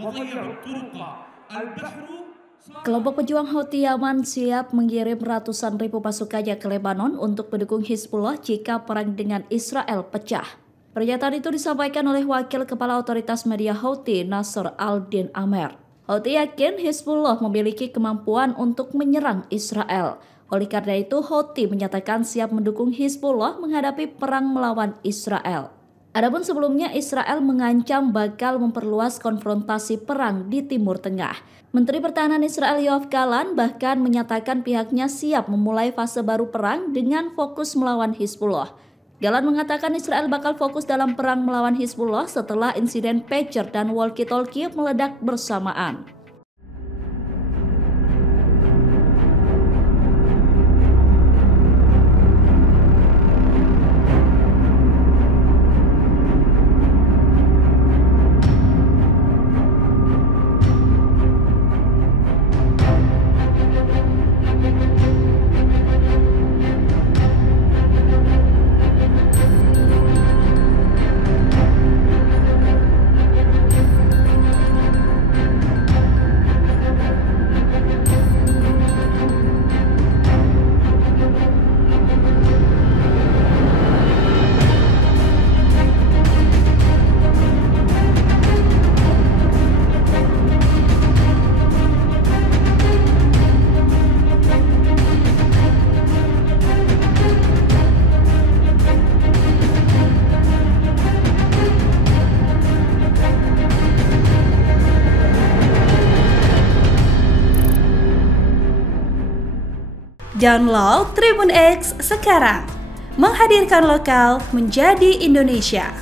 وغيروا الطرق البحر. Kelompok pejuang Houthi Yaman siap mengirim ratusan ribu pasukannya ke Lebanon untuk mendukung Hizbullah jika perang dengan Israel pecah. Pernyataan itu disampaikan oleh Wakil Kepala Otoritas Media Houthi, Nasr al-Din Amer. Houthi yakin Hizbullah memiliki kemampuan untuk menyerang Israel. Oleh karena itu, Houthi menyatakan siap mendukung Hizbullah menghadapi perang melawan Israel. Adapun sebelumnya, Israel mengancam bakal memperluas konfrontasi perang di Timur Tengah. Menteri Pertahanan Israel Yoav Gallant bahkan menyatakan pihaknya siap memulai fase baru perang dengan fokus melawan Hizbullah. Gallant mengatakan Israel bakal fokus dalam perang melawan Hizbullah setelah insiden pager dan walkie-talkie meledak bersamaan. Download Tribun X sekarang, menghadirkan lokal menjadi Indonesia.